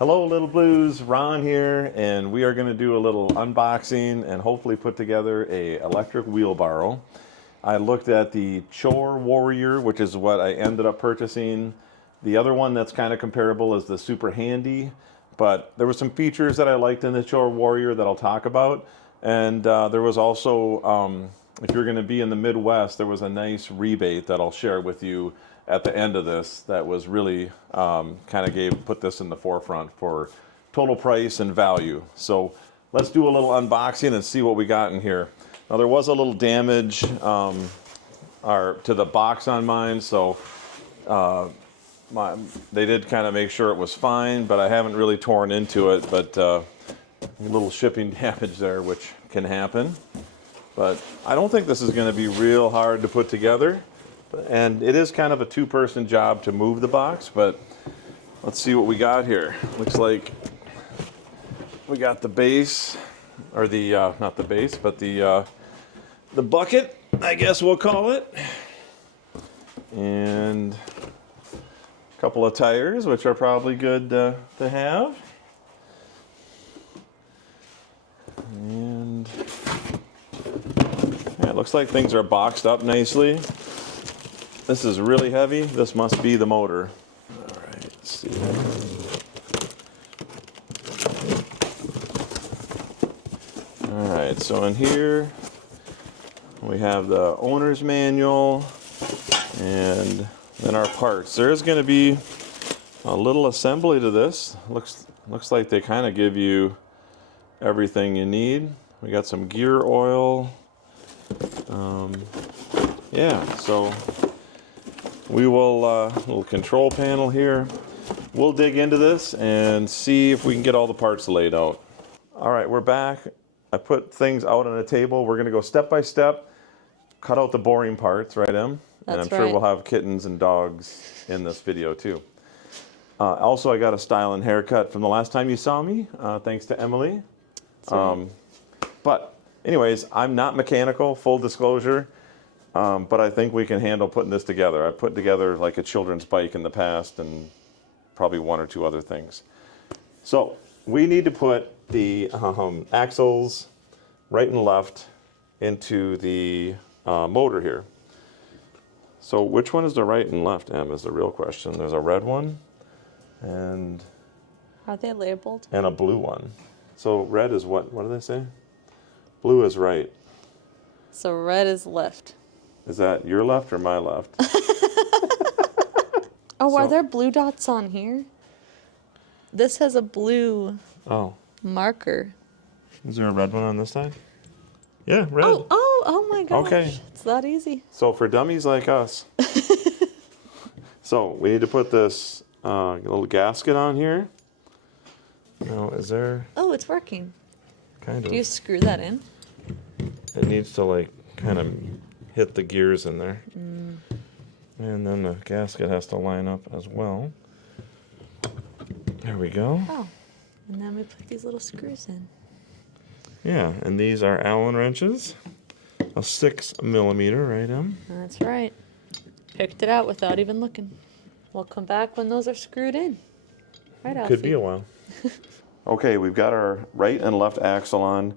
Hello Little Blues, Ron here, and we are going to do a little unboxing and hopefully put together a electric wheelbarrow. I looked at the Chore Warrior, which is what I ended up purchasing. The other one that's kind of comparable is the Super Handy, but there were some features that I liked in the Chore Warrior that I'll talk about. And there was also, if you're going to be in the Midwest, there was a nice rebate that I'll share with you at the end of this that was really kind of put this in the forefront for total price and value. So let's do a little unboxing and see what we got in here. Now there was a little damage to the box on mine, so they did kind of make sure it was fine, but I haven't really torn into it, but a little shipping damage there, which can happen. But I don't think this is going to be real hard to put together. And it is kind of a two-person job to move the box, but let's see what we got here. Looks like we got the base, or the, not the base, but the bucket, I guess we'll call it. And a couple of tires, which are probably good to have. And yeah, it looks like things are boxed up nicely. This is really heavy. This must be the motor. All right, let's see. All right, so in here we have the owner's manual and then our parts. There is going to be a little assembly to this. Looks like they kind of give you everything you need. We got some gear oil. Yeah, so we will, little control panel here. We'll dig into this and see if we can get all the parts laid out. All right, we're back. I put things out on a table. We're gonna go step by step, cut out the boring parts, right, Em? And I'm sure we'll have kittens and dogs in this video too. Also, I got a style and haircut from the last time you saw me, thanks to Emily. But anyways, I'm not mechanical, full disclosure. But I think we can handle putting this together. I've put together like a children's bike in the past and probably one or two other things. So we need to put the axles right and left into the motor here. So which one is the right and left, Em, is the real question. There's a red one and... Are they labeled? And a blue one. So red is what do they say? Blue is right. So red is left. Is that your left or my left? Oh, are there blue dots on here? This has a blue marker. Is there a red one on this side? Yeah, red. Oh my gosh. Okay. It's that easy. So for dummies like us. So we need to put this little gasket on here. Now, is there... Oh, it's working. Kind of. Do you screw that in? It needs to like kind of hit the gears in there. And then the gasket has to line up as well. There we go. Oh, and then we put these little screws in. Yeah, and these are Allen wrenches. A 6mm, right, Em? That's right. Picked it out without even looking. We'll come back when those are screwed in. Right, Alfie? Could be a while. Okay, we've got our right and left axle on.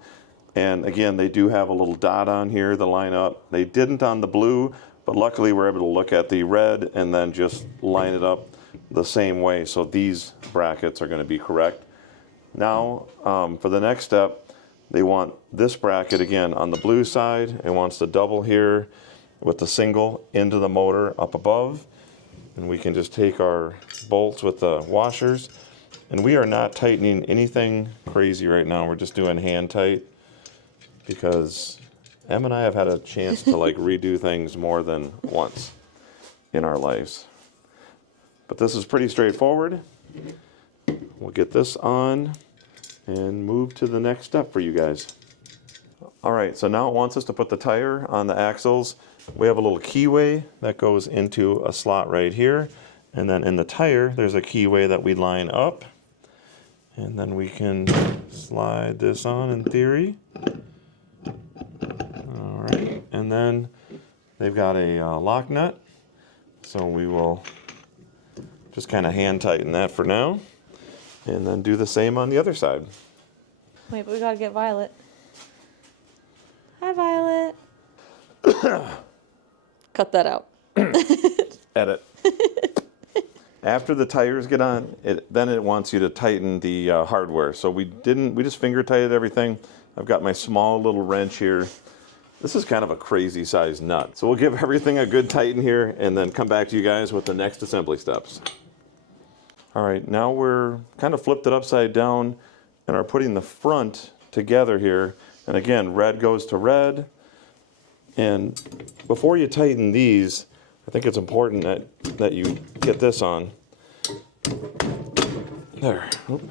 And again, they do have a little dot on here to line up. They didn't on the blue, but luckily we're able to look at the red and then just line it up the same way. So these brackets are going to be correct. Now, for the next step, they want this bracket again on the blue side. It wants to double here with the single into the motor up above. And we can just take our bolts with the washers. And we are not tightening anything crazy right now. We're just doing hand tight, because Em and I have had a chance to like redo things more than once in our lives. But this is pretty straightforward. We'll get this on and move to the next step for you guys. All right, so now it wants us to put the tire on the axles. We have a little keyway that goes into a slot right here. And then in the tire, there's a keyway that we line up. And then we can slide this on in theory. All right, and then they've got a lock nut. So we will just kind of hand tighten that for now. And then do the same on the other side. Wait, but we gotta get Violet. Hi, Violet. Cut that out. Edit. After the tires get on, then it wants you to tighten the hardware. So we just finger tightened everything. I've got my small little wrench here. This is kind of a crazy sized nut. So we'll give everything a good tighten here and then come back to you guys with the next assembly steps. All right, now we're kind of flipped it upside down and are putting the front together here. And again, red goes to red. And before you tighten these, I think it's important that you get this on. There. Oop.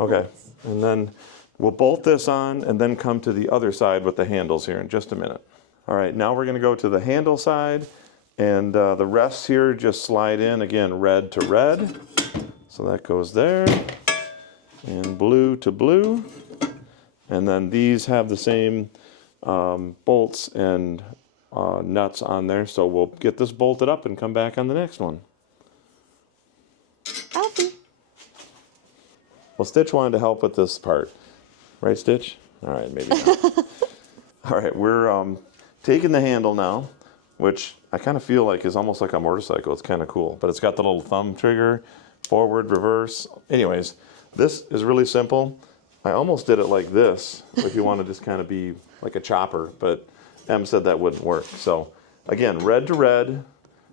Okay, and then we'll bolt this on and then come to the other side with the handles here in just a minute. All right, now we're going to go to the handle side, and the rests here just slide in, again, red to red. So that goes there, and blue to blue. And then these have the same bolts and nuts on there, so we'll get this bolted up and come back on the next one. Alfie. Well, Stitch wanted to help with this part. Right, Stitch? All right, maybe not. All right, we're taking the handle now, which I kind of feel like is almost like a motorcycle. It's kind of cool, but it's got the little thumb trigger, forward, reverse. Anyways, this is really simple. I almost did it like this, if you want to just kind of be like a chopper, but Em said that wouldn't work. So again, red to red,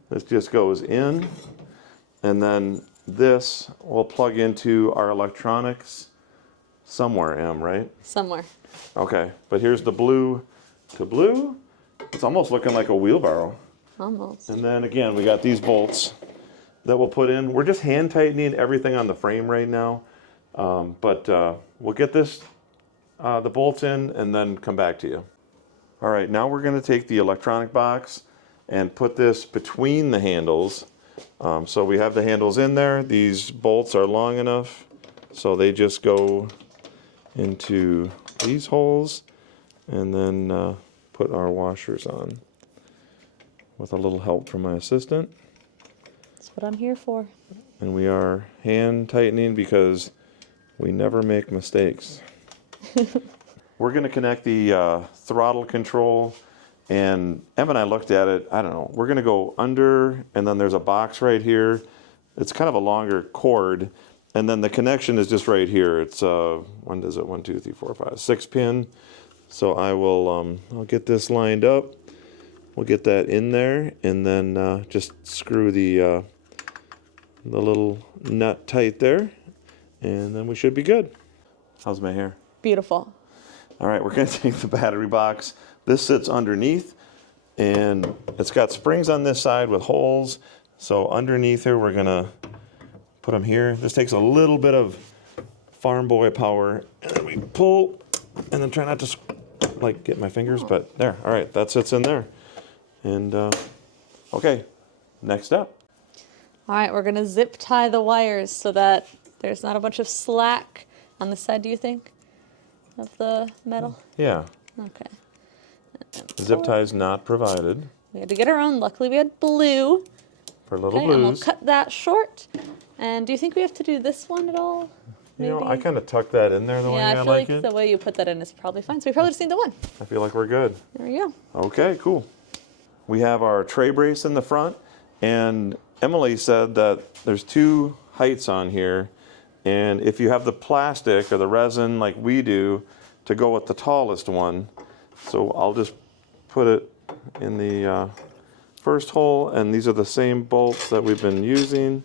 this just goes in, and then this will plug into our electronics somewhere, Em, right? Somewhere. Okay, but here's the blue to blue. It's almost looking like a wheelbarrow. Almost. And then again, we got these bolts that we'll put in. We're just hand tightening everything on the frame right now. But we'll get this, the bolts in and then come back to you. All right, now we're gonna take the electronic box and put this between the handles. So we have the handles in there. These bolts are long enough, so they just go into these holes, and then put our washers on with a little help from my assistant. That's what I'm here for. And we are hand tightening because we never make mistakes. We're going to connect the throttle control, and Em and I looked at it. I don't know. We're going to go under, and then there's a box right here. It's kind of a longer cord, and then the connection is just right here. It's when does it? 1, 2, 3, 4, 5, 6 pin. So I will. I'll get this lined up. We'll get that in there, and then just screw the little nut tight there, and then we should be good. How's my hair? Beautiful. All right, we're going to take the battery box. This sits underneath, and it's got springs on this side with holes. So underneath here, we're going to put them here. This takes a little bit of farm boy power, and then we pull, and then try not to like get my fingers, but there. All right, that sits in there. And okay, next step. All right, we're gonna zip tie the wires so that there's not a bunch of slack on the side, do you think, of the metal? Yeah. Okay. Zip tie is not provided. We had to get our own. Luckily, we had blue. For little Okay, and we'll blues. cut that short. And do you think we have to do this one at all? You know, I kind of tucked that in there the way Yeah, I I feel like like it. the way you put that in is probably fine. So we probably just need the one. I feel like we're good. There we go. Okay, cool. We have our tray brace in the front, and Emily said that there's 2 heights on here, and if you have the plastic or the resin like we do, to go with the tallest one. So I'll just put it in the first hole, and these are the same bolts that we've been using.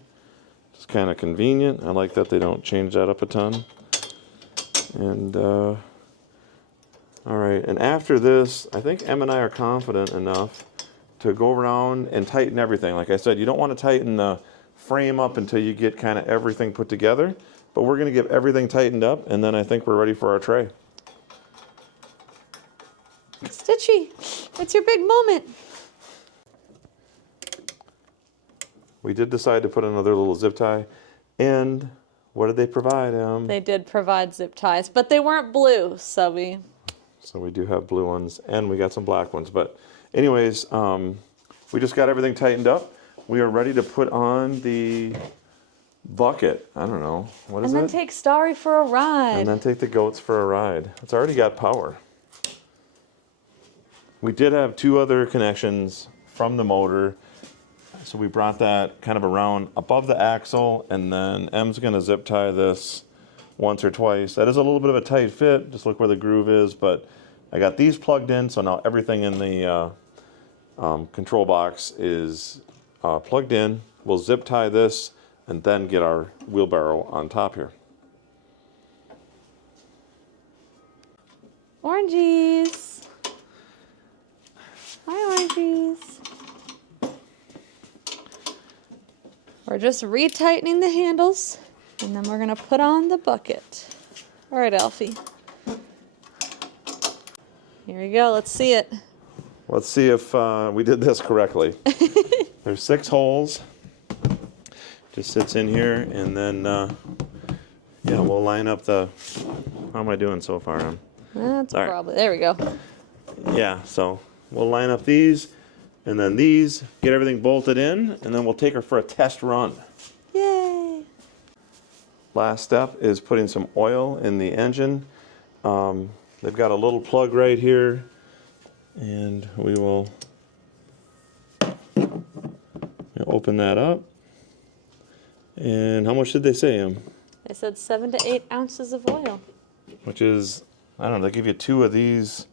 It's kind of convenient. I like that they don't change that up a ton. And all right, and after this, I think Em and I are confident enough to go around and tighten everything. Like I said, you don't want to tighten the frame up until you get kind of everything put together, but we're going to get everything tightened up, and then I think we're ready for our tray. Stitchy, it's your big moment. We did decide to put another little zip tie, and what did they provide, Em? They did provide zip ties, but they weren't blue, so we do have blue ones, and we got some black ones. But anyways, we just got everything tightened up. We are ready to put on the bucket. I don't know. What is And then it? take Starry for a ride. And then take the goats for a ride. It's already got power. We did have 2 other connections from the motor. So we brought that kind of around above the axle, and then M's gonna zip tie this once or twice. That is a little bit of a tight fit. Just look where the groove is, but I got these plugged in, so now everything in the control box is plugged in. We'll zip tie this and then get our wheelbarrow on top here. Orangies. Hi, orangies. We're just retightening the handles, and then we're gonna put on the bucket. All right, Alfie. Here we go, let's see it. Let's see if we did this correctly. There's 6 holes. Just sits in here, and then yeah, we'll line up the. How am I doing so far? That's All right. probably, there we go. Yeah, so we'll line up these, and then these, get everything bolted in, and then we'll take her for a test run. Yay. Last step is putting some oil in the engine. They've got a little plug right here, and we will open that up. And how much did they say, Em? They said 7 to 8 ounces of oil. Which is, I don't know, they give you 2 of these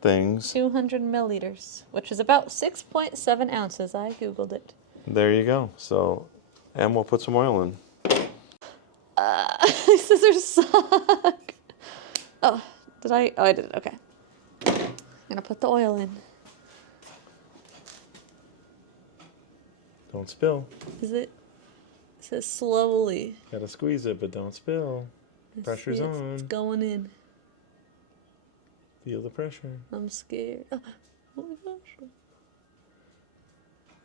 things. 200 milliliters, which is about 6.7 ounces. I Googled it. There you go. So, Em will put some oil in. These scissors suck. Oh, did I? Oh, I did it. Okay. I'm gonna put the oil in. Don't spill. Is it? It says slowly. Gotta squeeze it, but don't spill. Let's Pressure's see, on. It's going in. Feel the pressure. I'm scared. Oh my gosh.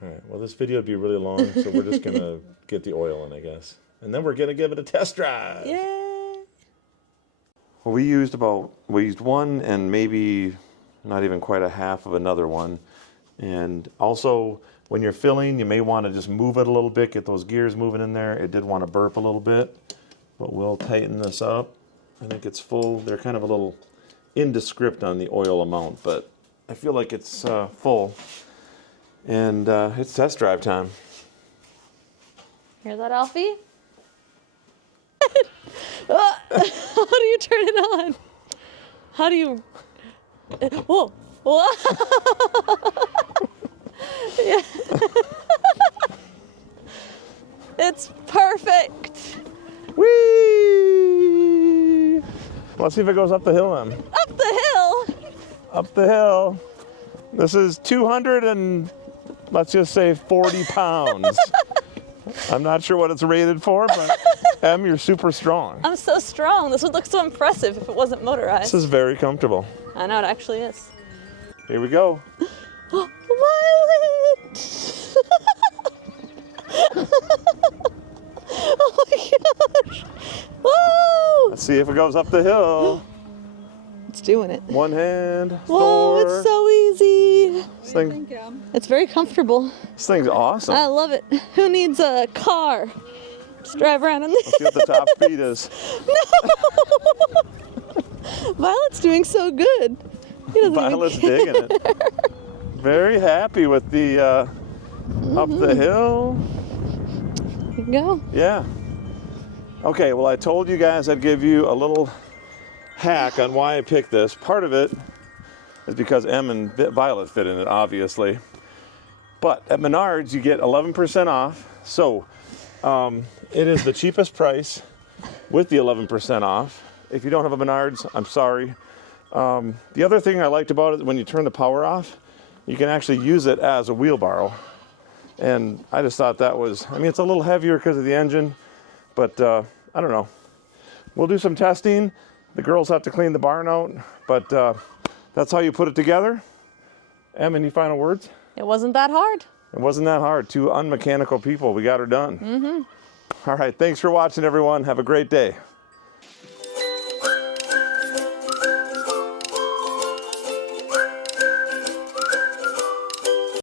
All right. Well, this video would be really long, so we're just gonna get the oil in, I guess, and then we're gonna give it a test drive. Yay! Well, we used 1 and maybe not even quite a half of another one. And also, when you're filling, you may want to just move it a little bit, get those gears moving in there. It did want to burp a little bit, but we'll tighten this up. I think it's full. They're kind of a little indescript on the oil amount, but I feel like it's full. And it's test drive time. Hear that, Alfie? How do you turn it on? How do you? Whoa! Whoa! Yeah. It's perfect. Whee! Let's see if it goes up the hill then. Up the hill. Up the hill. This is 200 and let's just say 40 pounds. I'm not sure what it's rated for, but Em, you're super strong. I'm so strong. This would look so impressive if it wasn't motorized. This is very comfortable. I know, it actually is. Here we go. Violet! Oh my gosh! Whoa! Let's see if it goes up the hill. It's doing it. One hand. Whoa, Thor. it's so easy. This It's very comfortable. thing's awesome. I love it. Who needs a car? Just drive around in this. Let's see what the top speed is. Violet's doing so good. He doesn't Violet's even digging it. Very happy with the up the hill. There you go. Yeah. Okay, well, I told you guys I'd give you a little hack on why I picked this. Part of it is because Em and Violet fit in it, obviously. But at Menards, you get 11% off. So it is the cheapest price with the 11% off. If you don't have a Menards, I'm sorry. The other thing I liked about it, when you turn the power off, you can actually use it as a wheelbarrow. And I just thought that was, I mean, it's a little heavier because of the engine, but I don't know. We'll do some testing. The girls have to clean the barn out, but that's how you put it together. Em, any final words? It wasn't that hard. It wasn't that hard. 2 unmechanical people. We got her done. All right. Thanks for watching, everyone. Have a great day.